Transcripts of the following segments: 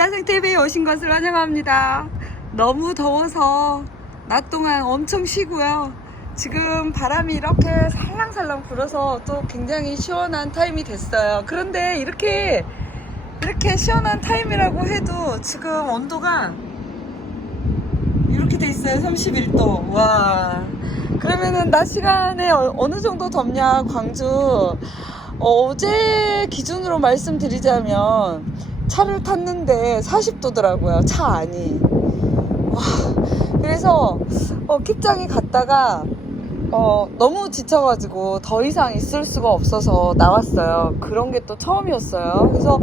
미라생TV에 오신 것을 환영합니다. 너무 더워서 낮 동안 엄청 쉬고요. 지금 바람이 이렇게 살랑살랑 불어서 또 굉장히 시원한 타임이 됐어요. 그런데 이렇게 시원한 타임이라고 해도 지금 온도가 이렇게 돼 있어요. 31도. 와. 그러면은 낮 시간에 어느 정도 덥냐, 광주. 어제 기준으로 말씀드리자면 차를 탔는데 40도더라고요. 차 안이. 와. 그래서 킵장에 갔다가 너무 지쳐가지고 더 이상 있을 수가 없어서 나왔어요. 그런 게 또 처음이었어요. 그래서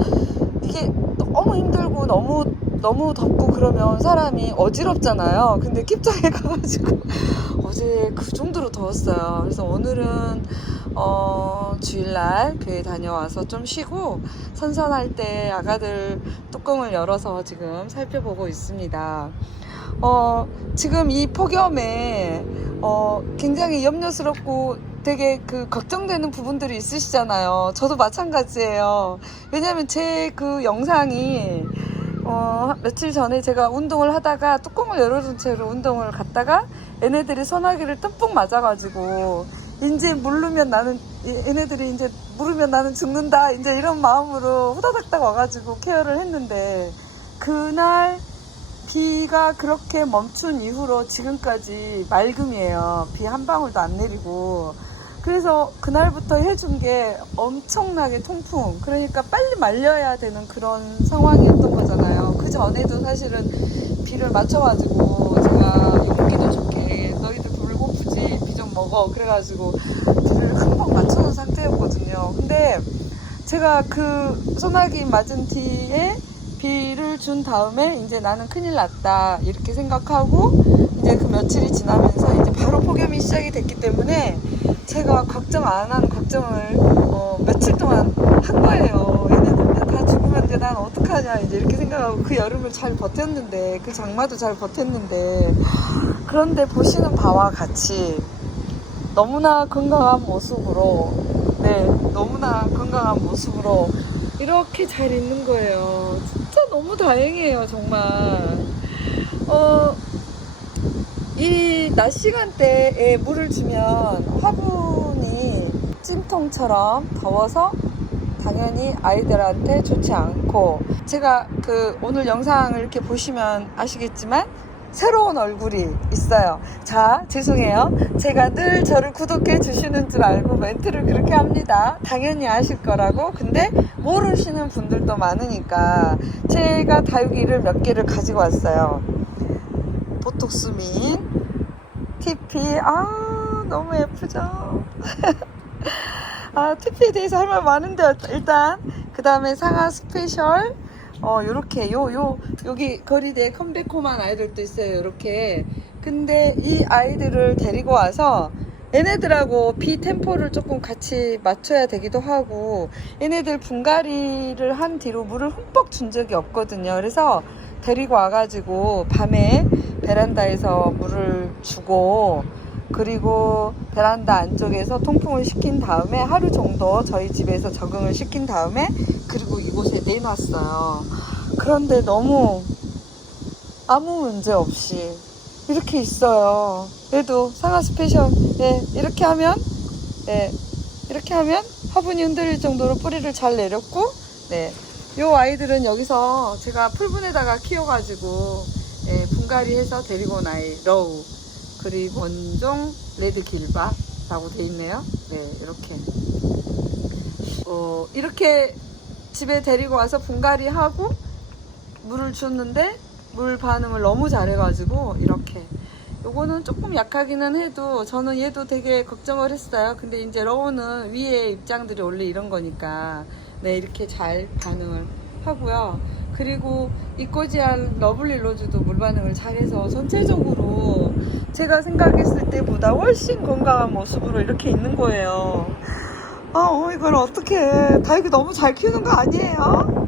이게 너무 힘들고 너무 덥고 그러면 사람이 어지럽잖아요. 근데 킵장에 가가지고 어제 그 정도로 더웠어요. 그래서 오늘은 주일날 교회 다녀와서 좀 쉬고 선선할 때 아가들 뚜껑을 열어서 지금 살펴보고 있습니다. 지금 이 폭염에 굉장히 염려스럽고 되게 걱정되는 부분들이 있으시잖아요. 저도 마찬가지예요. 왜냐면 제 그 영상이 며칠 전에 제가 운동을 하다가 뚜껑을 열어둔 채로 운동을 갔다가 얘네들이 소나기를 듬뿍 맞아가지고 이제 얘네들이 이제 물으면 나는 죽는다 이제 이런 마음으로 후다닥닥 와가지고 케어를 했는데 그날 비가 그렇게 멈춘 이후로 지금까지 맑음이에요. 비 한 방울도 안 내리고. 그래서 그날부터 해준 게 엄청나게 통풍. 그러니까 빨리 말려야 되는 그런 상황이었던 거잖아요. 그 전에도 사실은 비를 맞춰가지고 제가 용기도 좋게 너희들 배고프지? 비 좀 먹어. 그래가지고 비를 금방 맞춰놓은 상태였거든요. 근데 제가 그 소나기 맞은 뒤에 비를 준 다음에 이제 나는 큰일 났다 이렇게 생각하고 이제 그 며칠이 지나면서 이제 바로 폭염이 시작이 됐기 때문에 제가 걱정 안 한 걱정을 며칠 동안 한 거예요. 얘네들 다 죽으면 이제 난 어떡하냐 이제 이렇게 생각하고 그 여름을 잘 버텼는데 그 장마도 잘 버텼는데 그런데 보시는 바와 같이 너무나 건강한 모습으로 너무나 건강한 모습으로 이렇게 잘 있는 거예요. 진짜 너무 다행이에요, 정말. 이 낮 시간대에 물을 주면 화분이 찜통처럼 더워서 당연히 아이들한테 좋지 않고 제가 오늘 영상을 이렇게 보시면 아시겠지만 새로운 얼굴이 있어요. 자, 죄송해요. 제가 늘 저를 구독해 주시는 줄 알고 멘트를 그렇게 합니다. 당연히 아실 거라고. 근데 모르시는 분들도 많으니까 제가 다육이를 몇 개를 가지고 왔어요. 보톡스민, TP, 너무 예쁘죠? TP에 대해서 할 말 많은데 일단 그 다음에 상하 스페셜 요렇게 여기 거리대에 컴백홈한 아이들도 있어요. 요렇게. 근데 이 아이들을 데리고 와서 얘네들하고 비 템포를 조금 같이 맞춰야 되기도 하고 얘네들 분갈이를 한 뒤로 물을 흠뻑 준 적이 없거든요. 그래서 데리고 와가지고 밤에 베란다에서 물을 주고 그리고 베란다 안쪽에서 통풍을 시킨 다음에 하루 정도 저희 집에서 적응을 시킨 다음에 그리고 이곳에 내놨어요. 그런데 너무 아무 문제 없이 이렇게 있어요. 얘도 상하 스페셜 이렇게 하면 화분이 흔들릴 정도로 뿌리를 잘 내렸고 요 아이들은 여기서 제가 풀분에다가 키워가지고 분갈이해서 데리고 온 아이 러우 그리고 원종 레드 길바라고 돼 있네요. 이렇게 집에 데리고 와서 분갈이하고 물을 줬는데 물 반응을 너무 잘해가지고 이렇게 요거는 조금 약하기는 해도 저는 얘도 되게 걱정을 했어요. 근데 이제 러우는 위에 입장들이 원래 이런 거니까 이렇게 잘 반응을 하고요. 그리고 이꼬지안 러블리 로즈도 물 반응을 잘해서 전체적으로 제가 생각했을 때보다 훨씬 건강한 모습으로 이렇게 있는 거예요. 이걸 어떻게 다육이 너무 잘 키우는 거 아니에요?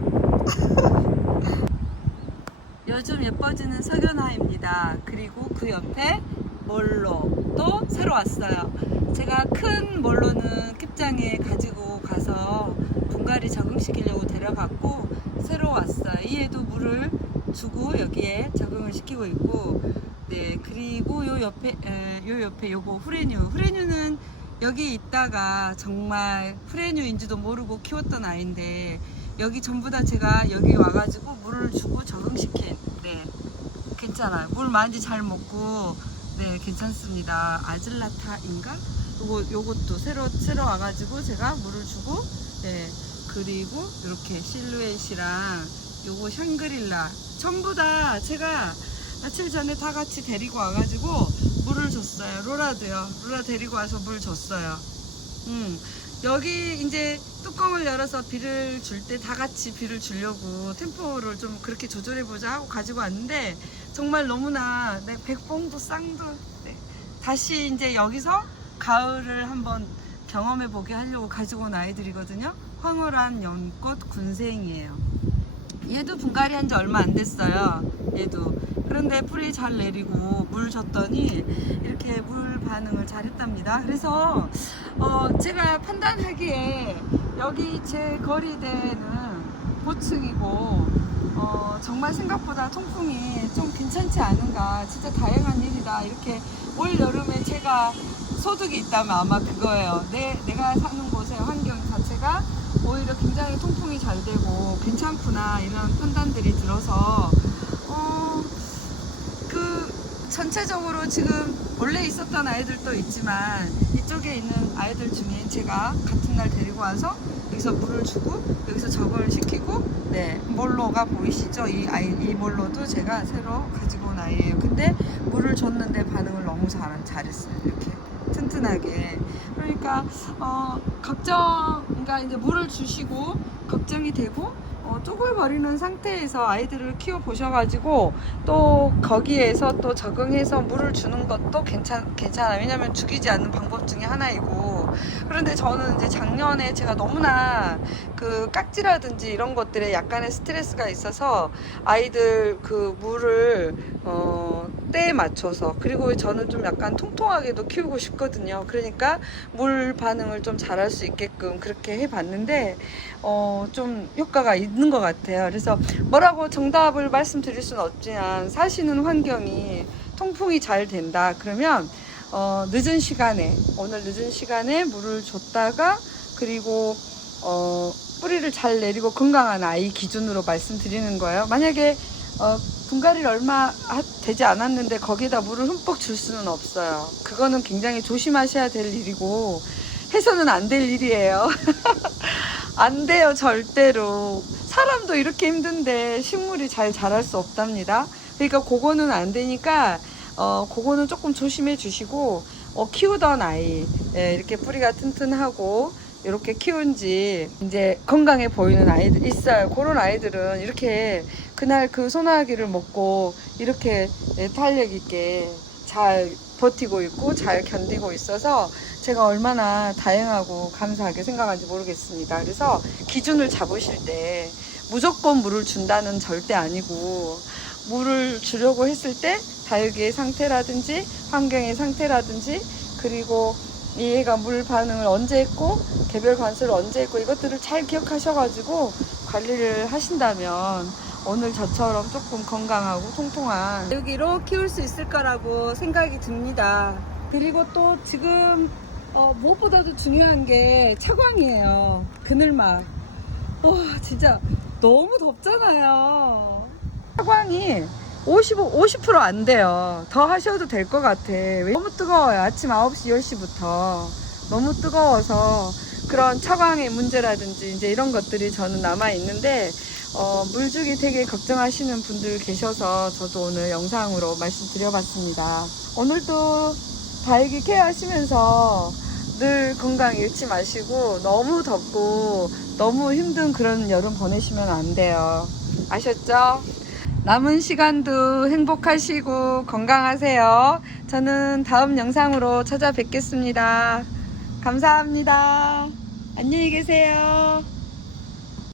요즘 예뻐지는 석연화입니다. 그리고 그 옆에 몰로도 새로 왔어요. 제가 큰 몰로는 킵장에 가지고 가서 분갈이 적응시키려고 데려갔고 새로 왔어요. 이 애도 물을 주고 여기에 적응을 시키고 있고, 네, 그리고 요 옆에 요거 후레뉴는 여기 있다가 정말 후레뉴인지도 모르고 키웠던 아이인데, 여기 전부 다 제가 여기 와가지고 물을 주고 적응시킨, 네, 괜찮아요. 물 많이 잘 먹고, 네, 괜찮습니다. 아즐라타인가? 요것도 새로 와가지고 제가 물을 주고, 네, 그리고 이렇게 실루엣이랑 요거 샹그릴라 전부 다 제가 며칠 전에 다 같이 데리고 와가지고 물을 줬어요. 로라 데리고 와서 물 줬어요. 여기 이제 뚜껑을 열어서 비를 줄 때 다 같이 비를 주려고 템포를 좀 그렇게 조절해보자 하고 가지고 왔는데, 정말 너무나, 네, 백봉도 쌍도, 네, 다시 이제 여기서 가을을 한번 경험해보게 하려고 가지고 온 아이들이거든요. 황홀한 연꽃 군생이에요. 얘도 분갈이 한 지 얼마 안 됐어요. 얘도. 그런데 뿌리 잘 내리고 물 줬더니 이렇게 물 반응을 잘 했답니다. 그래서 제가 판단하기에 여기 제 거리대는 보층이고, 정말 생각보다 통풍이 좀 괜찮지 않은가, 진짜 다양한 일이다. 이렇게 올 여름에 제가 소득이 있다면 아마 그거예요. 내가 사는 곳의 환경 자체가 오히려 굉장히 통풍이 잘 되고 괜찮구나, 이런 판단들이 들어서 전체적으로 지금 원래 있었던 아이들도 있지만 이쪽에 있는 아이들 중에 제가 같은 날 데리고 와서 여기서 물을 주고 여기서 적응을 시키고, 네, 몰로가 보이시죠? 이 몰로도 제가 새로 가지고 온 아이예요. 근데 물을 줬는데 반응을 너무 잘했어요. 이렇게 튼튼하게. 그러니까 그러니까 이제 물을 주시고 걱정이 되고 쪼글거리는 상태에서 아이들을 키워 보셔가지고 또 거기에서 또 적응해서 물을 주는 것도 괜찮아요. 왜냐면 죽이지 않는 방법 중에 하나이고. 그런데 저는 이제 작년에 제가 너무나 그 깍지라든지 이런 것들에 약간의 스트레스가 있어서 아이들 그 물을 때에 맞춰서, 그리고 저는 좀 약간 통통하게도 키우고 싶거든요. 그러니까 물 반응을 좀 잘할 수 있게끔 그렇게 해봤는데 좀 효과가 있는 것 같아요. 그래서 뭐라고 정답을 말씀드릴 수는 없지만 사시는 환경이 통풍이 잘 된다 그러면 오늘 늦은 시간에 물을 줬다가, 그리고 뿌리를 잘 내리고 건강한 아이 기준으로 말씀드리는 거예요. 만약에 분갈이를 얼마 되지 않았는데 거기에다 물을 흠뻑 줄 수는 없어요. 그거는 굉장히 조심하셔야 될 일이고 해서는 안 될 일이에요. 안 돼요, 절대로. 사람도 이렇게 힘든데 식물이 잘 자랄 수 없답니다. 그러니까 그거는 안 되니까 그거는 조금 조심해 주시고, 키우던 아이, 예, 이렇게 뿌리가 튼튼하고 이렇게 키운 지 이제 건강해 보이는 아이들 있어요. 그런 아이들은 이렇게 그날 그 소나기를 먹고 이렇게 탄력 있게 잘 버티고 있고 잘 견디고 있어서 제가 얼마나 다행하고 감사하게 생각하는지 모르겠습니다. 그래서 기준을 잡으실 때 무조건 물을 준다는 절대 아니고, 물을 주려고 했을 때 다육이의 상태라든지 환경의 상태라든지, 그리고 이 애가 물 반응을 언제 했고 개별 관수를 언제 했고 이것들을 잘 기억하셔가지고 관리를 하신다면 오늘 저처럼 조금 건강하고 통통한 다육이로 키울 수 있을 거라고 생각이 듭니다. 그리고 또 지금 무엇보다도 중요한 게 차광이에요. 그늘막. 진짜 너무 덥잖아요. 차광이 50% 안 돼요. 더 하셔도 될 것 같아. 너무 뜨거워요. 아침 9시, 10시부터. 너무 뜨거워서 그런 차광의 문제라든지 이제 이런 것들이 저는 남아있는데, 물주기 되게 걱정하시는 분들 계셔서 저도 오늘 영상으로 말씀드려봤습니다. 오늘도 다육이 케어하시면서 늘 건강 잃지 마시고, 너무 덥고 너무 힘든 그런 여름 보내시면 안 돼요. 아셨죠? 남은 시간도 행복하시고 건강하세요. 저는 다음 영상으로 찾아뵙겠습니다. 감사합니다. 안녕히 계세요.